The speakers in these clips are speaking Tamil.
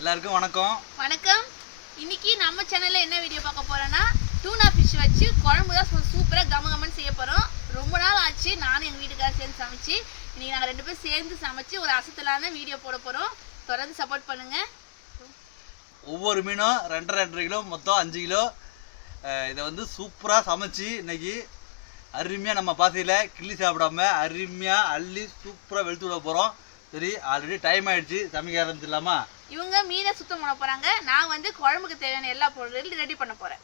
எல்லாருக்கும் வணக்கம். வணக்கம். இன்னைக்கு நம்ம சேனல்ல என்ன வீடியோ பார்க்க போறோம்னா டூனா ஃபிஷ் வச்சு குழம்பு தான் சூப்பரா கமகமன்னு செய்ய போறோம். ரொம்ப நாள் ஆச்சு நானும் எங்க வீட்டுக்காரர் சேர்ந்து சமைச்சு. இன்னைக்கு நாங்க ரெண்டு பேரும் சேர்ந்து சமைச்சு ஒரு அசத்தலான வீடியோ போட போறோம். தொடர்ந்து சப்போர்ட் பண்ணுங்க. ஒவ்வொரு மீனும் 2.5 கிலோ மொத்தம் 5 கிலோ. இதை வந்து சூப்பராக சமைச்சு இன்னைக்கு அருமையாக நம்ம பாசையில் கிள்ளி சாப்பிடாம அருமையாக அள்ளி சூப்பராக வெளுத்து விட போகிறோம். சரி, ஆல்ரெடி டைம் ஆயிடுச்சு, சமைக்க ஆரம்பிச்சிடலாமா? இவங்க மீனை சுத்தம் பண்ண போறாங்க. நான் வந்து குழம்புக்கு தேவையான எல்லா பொருளையும் ரெடி பண்ண போறேன்.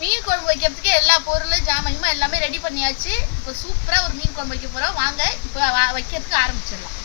மீன் குழம்பு வைக்கிறதுக்கு எல்லா பொருளும் ஜாமானுமா எல்லாமே ரெடி பண்ணியாச்சு. இப்போ சூப்பராக ஒரு மீன் குழம்பு வைக்க போகிறோம். வாங்க இப்போ வைக்கிறதுக்கு ஆரம்பிச்சிடலாம்.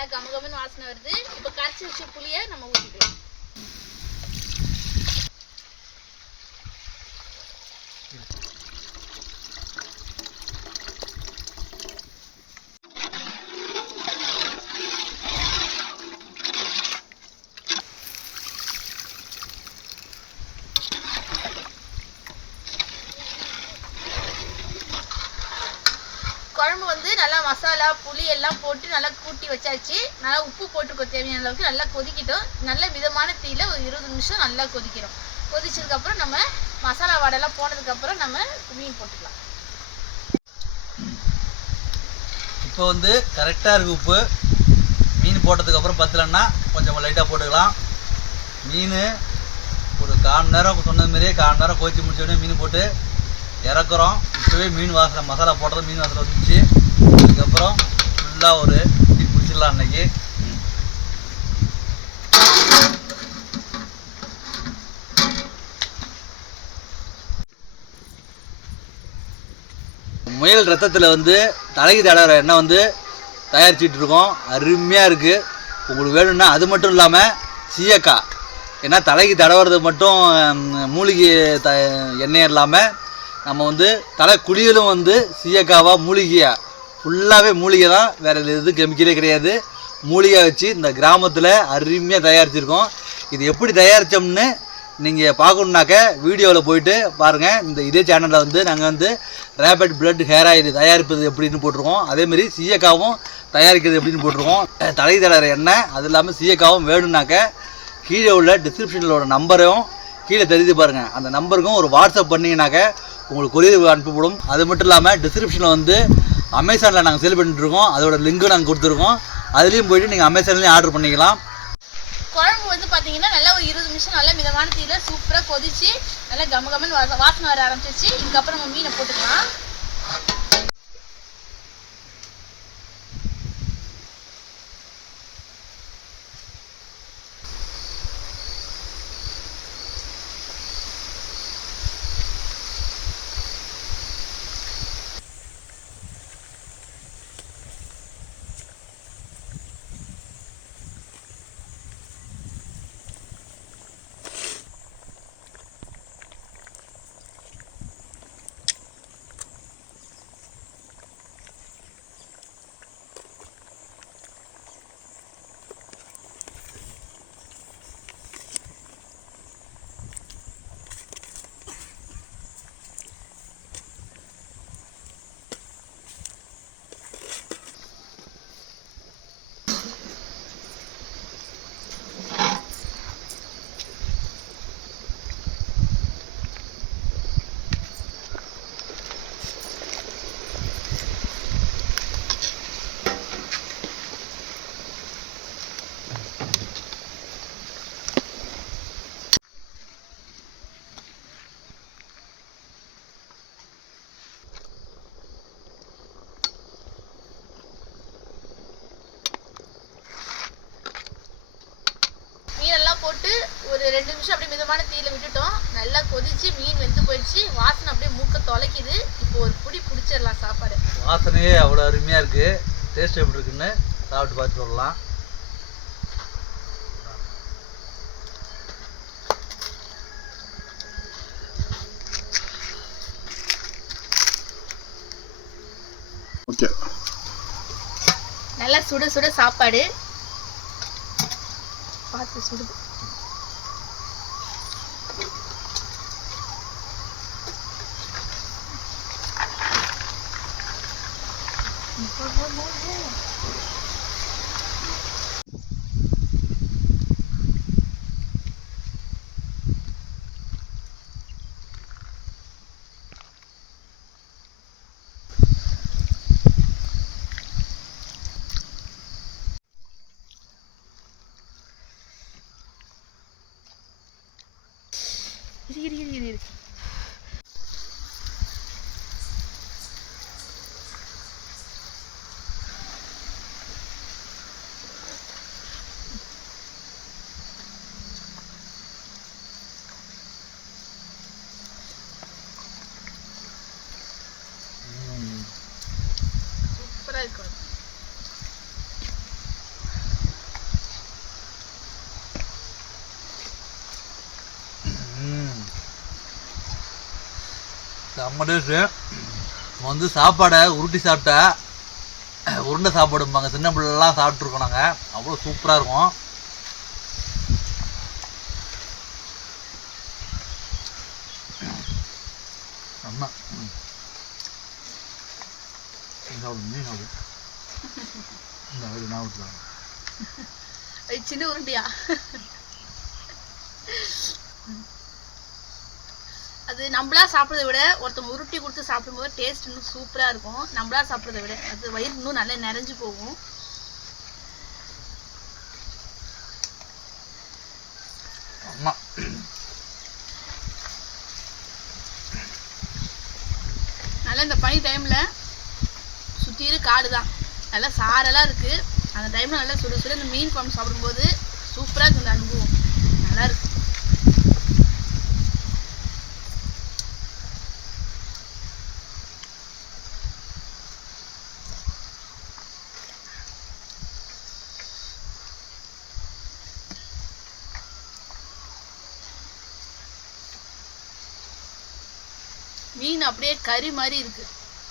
நல்லா கமகமன்னு வாசனை வருது. இப்போ கரைச்சி வச்ச புளியை நம்ம ஊற்றிக்கலாம். குழம்பு வந்து நல்லா மசாலா புளி எல்லாம் போட்டு நல்லா கூட்டி வச்சாச்சு. நல்லா உப்பு போட்டுக்கோ தேவையான அளவுக்கு நல்லா கொதிக்கிட்டோம். நல்ல மிதமான தீயில ஒரு 20 நிமிஷம் நல்லா கொதிக்கிறோம். கொதிச்சதுக்கப்புறம் நம்ம மசாலா வாடெல்லாம் போனதுக்கப்புறம் நம்ம மீன் போட்டுக்கலாம். இப்போ வந்து கரெக்டாக இருக்குது உப்பு. மீன் போட்டதுக்கப்புறம் பத்தலைன்னா கொஞ்சம் லைட்டாக போட்டுக்கலாம். மீன் ஒரு 1/4 மணி நேரம் சொன்னது மாதிரியே 1/4 மணி நேரம் கொதிச்சு முடிச்சோடனே மீன் போட்டு இறக்குறோம். இப்போவே மீன் வாசனை மசாலா போடுறது மீன் வாசனை வந்துச்சு. அதுக்கப்புறம் ஃபுல்லாக ஒரு டீ பிடிச்சிடலாம் அன்னைக்கு. முயல் ரத்தத்தில் வந்து தலைக்கு தடவுற எண்ணெய் வந்து தயாரிச்சிட்டு இருக்கோம். அருமையாக இருக்குது. உங்களுக்கு வேணும்னா அது மட்டும் இல்லாமல் சீயக்காய், ஏன்னா தலைக்கு தடவுறது மட்டும் மூலிகை எண்ணெய் இல்லாமல் நம்ம வந்து தலை குளியலும் வந்து சீயக்காவா மூலிகையா ஃபுல்லாகவே மூலிகை தான், வேறு எதுவும் கெமிக்கலே கிடையாது. மூலிகை வச்சு இந்த கிராமத்தில் அருமையாக தயாரிச்சிருக்கோம். இது எப்படி தயாரித்தோம்னு நீங்கள் பார்க்கணுன்னாக்க வீடியோவில் போயிட்டு பாருங்கள். இதே சேனலில் வந்து நாங்கள் வந்து ரேபிட் பிளட் ஹேர் ஆயில் தயாரிப்பது எப்படின்னு போட்டிருக்கோம். அதேமாரி சீயக்காவும் தயாரிக்கிறது எப்படின்னு போட்டிருக்கோம். தலை தடவுற எண்ணெய் அது இல்லாமல் சீயக்காவும் வேணும்னாக்க கீழே உள்ள டிஸ்கிரிப்ஷனில் உள்ள நம்பரையும் கீழே தெரிஞ்சு பாருங்கள். அந்த நம்பருக்கும் ஒரு வாட்ஸ்அப் பண்ணிங்கனாக்க உங்களுக்கு கொரியர் அனுப்பப்படும். அது மட்டும் இல்லாமல் டிஸ்கிரிப்ஷனில் வந்து அமேசானில் நாங்கள் சேல் பண்ணிட்டுருக்கோம். அதோட லிங்க்கும் நாங்கள் கொடுத்துருக்கோம். அதுலேயும் போய்ட்டு நீங்கள் அமேசான்லேயும் ஆர்டர் பண்ணிக்கலாம். குழம்பு வந்து பார்த்தீங்கன்னா நல்லா ஒரு 20 நிமிஷம் நல்லா மிதமான தீயில சூப்பராக கொதிச்சு நல்லா கமகமன்னு வாசனை வர ஆரம்பிச்சிச்சு. இதுக்கப்புறம் நம்ம மீனை போட்டுக்கலாம். போட்டு ஒரு 2 நிமிஷம் அப்படியே மிதமான தீயில விட்டுட்டோம். நல்லா கொதிச்சு மீன் வெந்து போயிடுச்சு. வாசனை அப்படியே மூக்க தொலைக்குது. இப்போ ஒரு புடி பிடிச்சிடலாம் சாப்பாடு. வாசனையே அவ்வளோ அருமையாக இருக்குது. டேஸ்ட் எப்படி இருக்குன்னு சாப்பிட்டு பார்த்து சொல்லலாம். ஓகே, நல்லா சுட சுட சாப்பாடு. பார்த்து சுடுது. இரு. சூப்பரா இருக்கும். நம்ம டேஸ்ட்டு வந்து சாப்பாடை உருட்டி சாப்பிட்டா உருண்டை சாப்பாடும்பாங்க, சின்ன பிள்ளைலாம் சாப்பிட்ருக்கோம் நாங்கள். அவ்வளோ சூப்பராக இருக்கும். அம்மா சின்ன உருண்டியா? அது நம்மளா சாப்பிட்றத விட ஒருத்தவங்க உருட்டி கொடுத்து சாப்பிடும்போது டேஸ்ட் இன்னும் சூப்பராக இருக்கும். நம்மளா சாப்பிட்றத விட அது வயிறு இன்னும் நல்லா நிறைஞ்சு போகும். அம்மா நல்லா இந்த பனி டைமில் சுற்றியிரு காடு தான், நல்லா சாரெல்லாம் இருக்குது. அந்த டைமில் நல்லா சுட சுட இந்த மீன் குழம்பு சாப்பிடும்போது சூப்பராக இருக்குது. இந்த அனுபவம் நல்லா இருக்கு. மீன் அப்படியே கறி மாதிரி இருக்கு.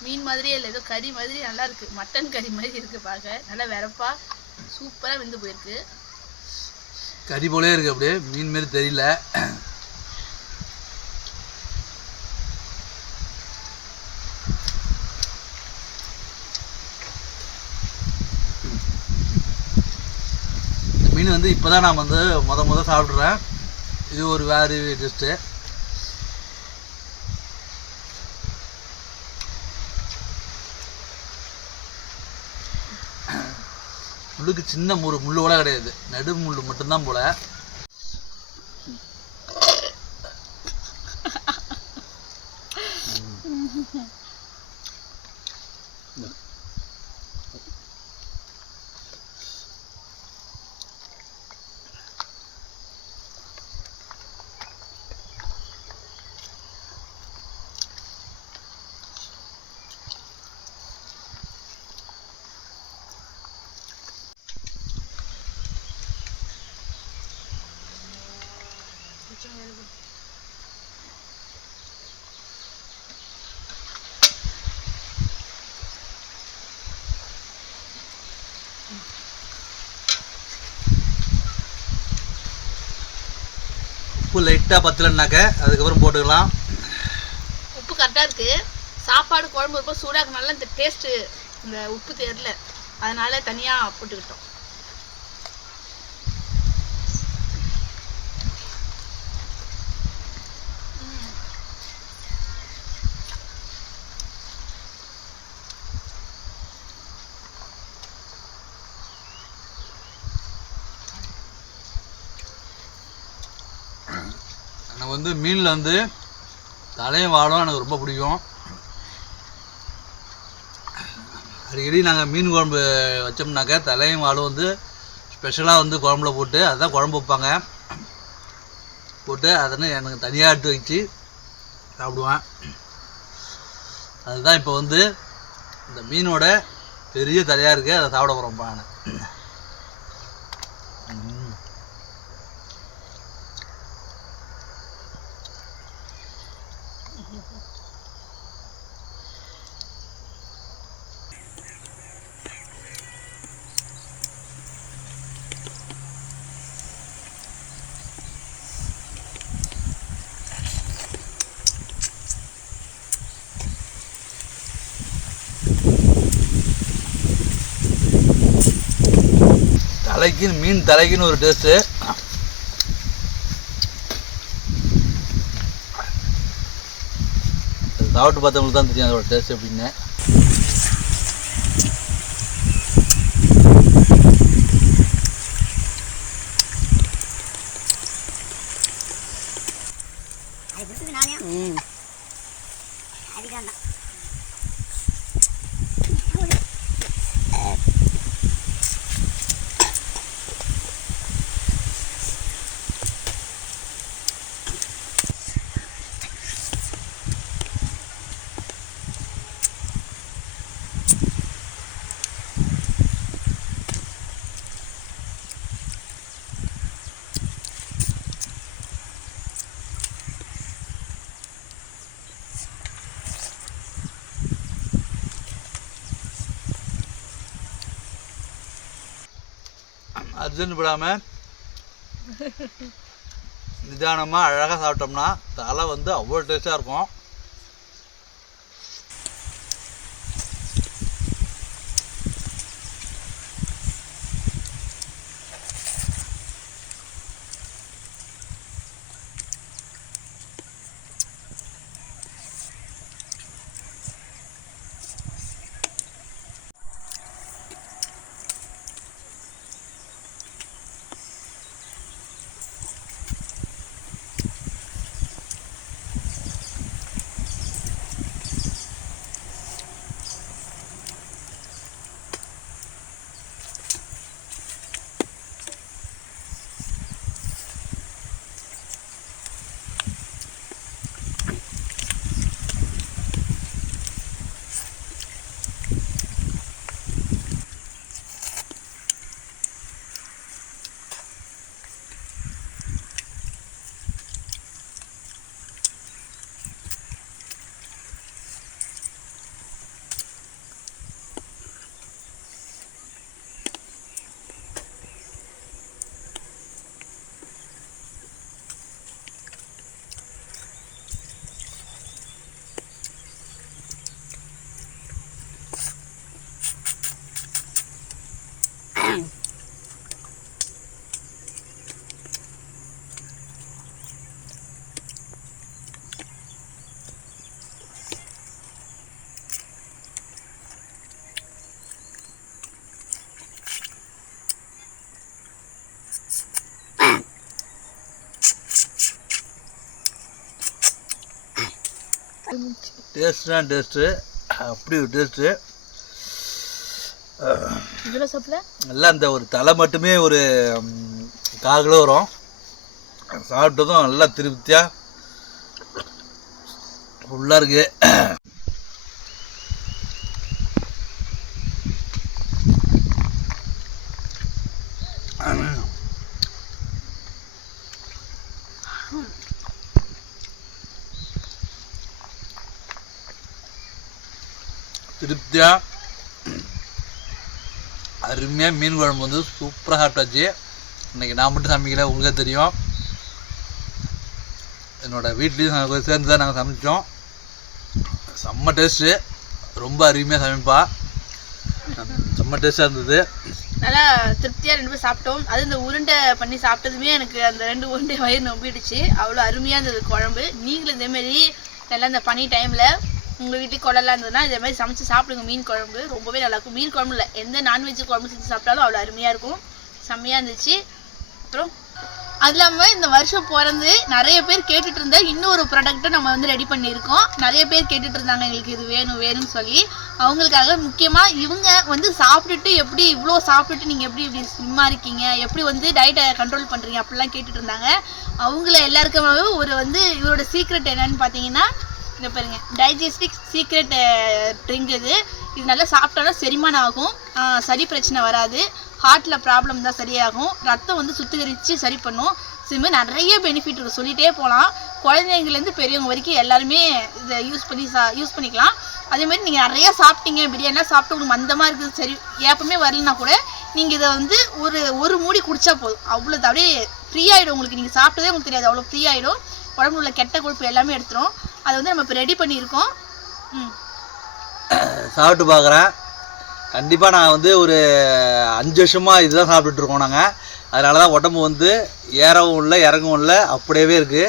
மீன் மாதிரியே இல்லை, ஏதோ கறி மாதிரி நல்லா இருக்கு. மட்டன் கறி மாதிரி இருக்கு பார்க்க. நல்லா வெறப்பா சூப்பரா வெந்து போயிருக்கு. கறி போலே இருக்கு, அப்படியே மீன் மாரி தெரியல. இந்த மீன் வந்து இப்போதான் நான் வந்து முத சாப்பிட்றேன். இது ஒரு வேறு டேஸ்ட்டு. முள்ளுக்கு சின்ன முள்ளு கூட கிடையாது, நடு முள்ளு மட்டும்தான் போல. உப்பு லைட்டாக பத்தலைன்னாக்க அதுக்கப்புறம் போட்டுக்கலாம். உப்பு கரெக்டாக இருக்குது. சாப்பாடு குழம்பு ரொம்ப சூடாக நல்லா இந்த டேஸ்ட்டு இந்த உப்பு தெரியல, அதனால தனியாக போட்டுக்கிட்டோம். எனக்கு வந்து மீனில் வந்து தலையும் வாழும் எனக்கு ரொம்ப பிடிக்கும். அடிக்கடி நாங்கள் மீன் குழம்பு வச்சோம்னாக்கா தலையும் வாழும் வந்து ஸ்பெஷலாக வந்து குழம்புல போட்டு அதுதான் குழம்பு வைப்பாங்க. போட்டு அதனை எனக்கு தனியாக எடுத்து வச்சு சாப்பிடுவேன். அதுதான் இப்போ வந்து இந்த மீனோட பெரிய தலையாக இருக்குது, அதை சாப்பிட போகிறோம்ப்பா நான். மீன் தலைக்குன்னு ஒரு டேஸ்ட்டு. சாப்பிட்டு பார்த்தவங்களுக்கு தான் தெரியும் அதோட டேஸ்ட் எப்படின்னு. அர்ஜென்ட் விடாமல் நிதானமாக அழகாக சாப்பிட்டோம்னா தலை வந்து அவ்வளோ டேஸ்ட்டாக இருக்கும். டேஸ்ட்னா டேஸ்ட்டு, அப்படி ஒரு டேஸ்ட்டு. எல்லாம் இந்த ஒரு தலை மட்டுமே ஒரு 1/4 கிலோ வரும். சாப்பிட்டதும் நல்லா திருப்தியாக ஃபுல்லாக இருக்குது. திருப்தியாக அருமையாக மீன் குழம்பு வந்து சூப்பராக சாப்பிட்டாச்சு. இன்றைக்கி நான் மட்டும் சமைக்கல, உங்களுக்கே தெரியும். என்னோடய வீட்லேயும் சேர்ந்து தான் நாங்கள் சமைச்சோம். செம்ம டேஸ்ட்டு, ரொம்ப அருமையாக சமைப்பா, செம்ம டேஸ்ட்டாக இருந்தது. நல்லா திருப்தியாக 2 பேர் சாப்பிட்டோம். அது இந்த உருண்டை பண்ணி சாப்பிட்டதுமே எனக்கு அந்த 2 உருண்டை வயிறு நம்பிடுச்சு. அவ்வளோ அருமையாக இருந்தது குழம்பு. நீங்களும் இதேமாரி நல்லா இந்த பனி டைமில் உங்கள் வீட்டுக்கு குடலாம் இருந்ததுன்னா இதே மாதிரி சமைச்சு சாப்பிடுங்க. மீன் குழம்பு ரொம்பவே நல்லாயிருக்கும். மீன் குழம்பு இல்லை, எந்த நான்வெஜ் குழம்பு செஞ்சு சாப்பிட்டாலும் அவ்வளோ அருமையாக இருக்கும். செம்மையாக இருந்துச்சு. அப்புறம் அது இல்லாமல் இந்த வருஷம் பிறந்து நிறைய பேர் கேட்டுட்டு இருந்த இன்னொரு ப்ராடக்ட்டை நம்ம வந்து ரெடி பண்ணியிருக்கோம். நிறைய பேர் கேட்டுட்டு இருந்தாங்க எங்களுக்கு இது வேணும் வேணும்னு சொல்லி. அவங்களுக்காக முக்கியமாக இவங்க வந்து சாப்பிட்டுட்டு எப்படி இவ்வளோ சாப்பிட்டுட்டு நீங்கள் எப்படி இப்படி ஸ்லிம்மாக இருக்கீங்க, எப்படி வந்து டயட்டை கண்ட்ரோல் பண்ணுறீங்க அப்படிலாம் கேட்டுட்டு இருந்தாங்க. அவங்கள எல்லாருக்குமே ஒரு வந்து இவரோட சீக்ரெட் என்னன்னு பார்த்தீங்கன்னா, இங்கே பாருங்க, டைஜஸ்டிக் சீக்ரெட் ட்ரிங்க் இது. இது நல்லா சாப்பிட்டாலும் செரிமானம் ஆகும், சளி பிரச்சனை வராது, ஹார்ட்டில் ப்ராப்ளம் தான் சரியாகும், ரத்தம் வந்து சுத்திகரித்து சரி பண்ணும். இதுமாதிரி நிறைய பெனிஃபிட் இருக்குது, சொல்லிகிட்டே போகலாம். குழந்தைங்கலேருந்து பெரியவங்க வரைக்கும் எல்லாருமே இதை யூஸ் பண்ணிக்கலாம். அதேமாதிரி நீங்கள் நிறையா சாப்பிட்டீங்க, பிரியாணிலாம் சாப்பிட்டு உங்களுக்கு மந்தமாக இருக்குது, சரி ஏப்பமே வரலன்னா கூட நீங்கள் இதை வந்து ஒரு மூடி குடித்தா போதும். அவ்வளோ அப்படியே ஃப்ரீ ஆகிடும் உங்களுக்கு. நீங்கள் சாப்பிட்டதே உங்களுக்கு தெரியாது, அவ்வளோ ஃப்ரீ ஆகிடும். உடம்புல உள்ள கெட்ட கொழுப்பு எல்லாமே எடுத்துரும். அதை வந்து நம்ம இப்போ ரெடி பண்ணியிருக்கோம். சாப்பிட்டு பார்க்குறேன். கண்டிப்பாக நான் வந்து ஒரு 5 வருஷமாக இதுதான் சாப்பிட்டுட்ருக்கோம் நாங்கள். அதனால தான் உடம்பு வந்து ஏறவும் இல்லை இறங்கவும் இல்லை, அப்படியே இருக்குது.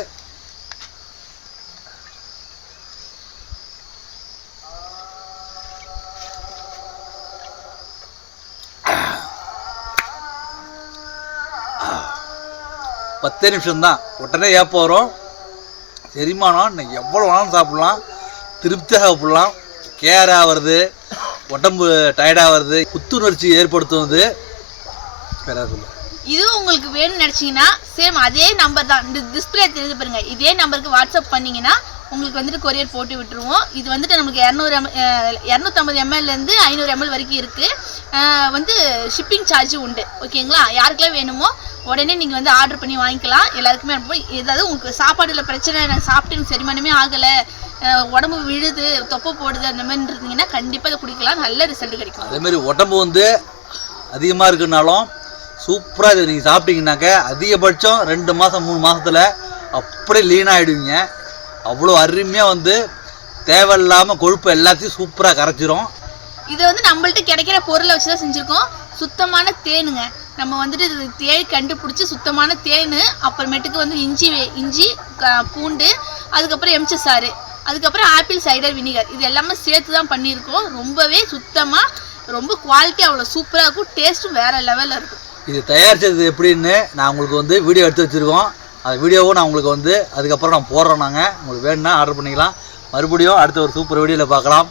பத்தே நிமிஷம்தான், உடனே ஏப்பம் வரும். செரிமானம் இன்னைக்கு எவ்வளோ வேணாலும் சாப்பிட்லாம், திருப்தியாக சாப்பிட்லாம். கேர் ஆகிறது, உடம்பு டயர்டாக வருது, புத்துணர்ச்சி ஏற்படுத்துவது. இது உங்களுக்கு வேணும்னு நினச்சிங்கன்னா சேம் அதே நம்பர் தான், இந்த டிஸ்பிளே தெரிஞ்சு பாருங்கள். இதே நம்பருக்கு வாட்ஸ்அப் பண்ணிங்கன்னா உங்களுக்கு வந்துட்டு கொரியர் போட்டு விட்டுருவோம். இது வந்துட்டு நமக்கு 250 ml-லேருந்து 500 ml வரைக்கும் இருக்குது. வந்து ஷிப்பிங் சார்ஜும் உண்டு. ஓகேங்களா? யாருக்கெல்லாம் வேணுமோ உடனே நீங்கள் வந்து ஆர்டர் பண்ணி வாங்கிக்கலாம். எல்லாருக்குமே அனுப்போம். ஏதாவது உங்களுக்கு சாப்பாடில் பிரச்சனை, நான் சாப்பிட்டு எனக்கு செரிமானமே ஆகலை, உடம்பு விழுது, தொப்பை போடுது, அந்த மாதிரி இருந்தீங்கன்னா கண்டிப்பாக அதை குடிக்கலாம், நல்ல ரிசல்ட் கிடைக்கும். அதேமாதிரி உடம்பு வந்து அதிகமாக இருக்குனாலும் சூப்பராக இது நீங்கள் சாப்பிட்டீங்கன்னாக்க அதிகபட்சம் 2 மாதம் 3 மாதத்தில் அப்படியே லீனாக ஆகிடுவீங்க. அவ்வளோ அருமையாக வந்து தேவையில்லாமல் கொழுப்பு எல்லாத்தையும் சூப்பராக கரைச்சிரும். இது வந்து நம்மள்ட்ட கிடைக்கிற பொருளை வச்சு தான் செஞ்சுருக்கோம். சுத்தமான தேனுங்க. நம்ம வந்துட்டு இது தேடி கண்டுபிடிச்சி சுத்தமான தேன், அப்புறமேட்டுக்கு வந்து இஞ்சி பூண்டு, அதுக்கப்புறம் எம்ச்ச சாறு, அதுக்கப்புறம் ஆப்பிள் சைடர் வினிகர், இது எல்லாமே சேர்த்து தான் பண்ணியிருக்கோம். ரொம்பவே சுத்தமாக, ரொம்ப குவாலிட்டி அவ்வளோ சூப்பராக இருக்கும். டேஸ்ட்டும் வேறு லெவலில் இருக்கும். இது தயாரித்தது எப்படின்னு நான் உங்களுக்கு வந்து வீடியோ எடுத்து வச்சுருக்கோம். அந்த வீடியோவும் நான் உங்களுக்கு வந்து அதுக்கப்புறம் நான் போடுறோம். நாங்கள் உங்களுக்கு வேணும்னா ஆர்டர் பண்ணிக்கலாம். மறுபடியும் அடுத்த ஒரு சூப்பர் வீடியோவில் பார்க்கலாம்.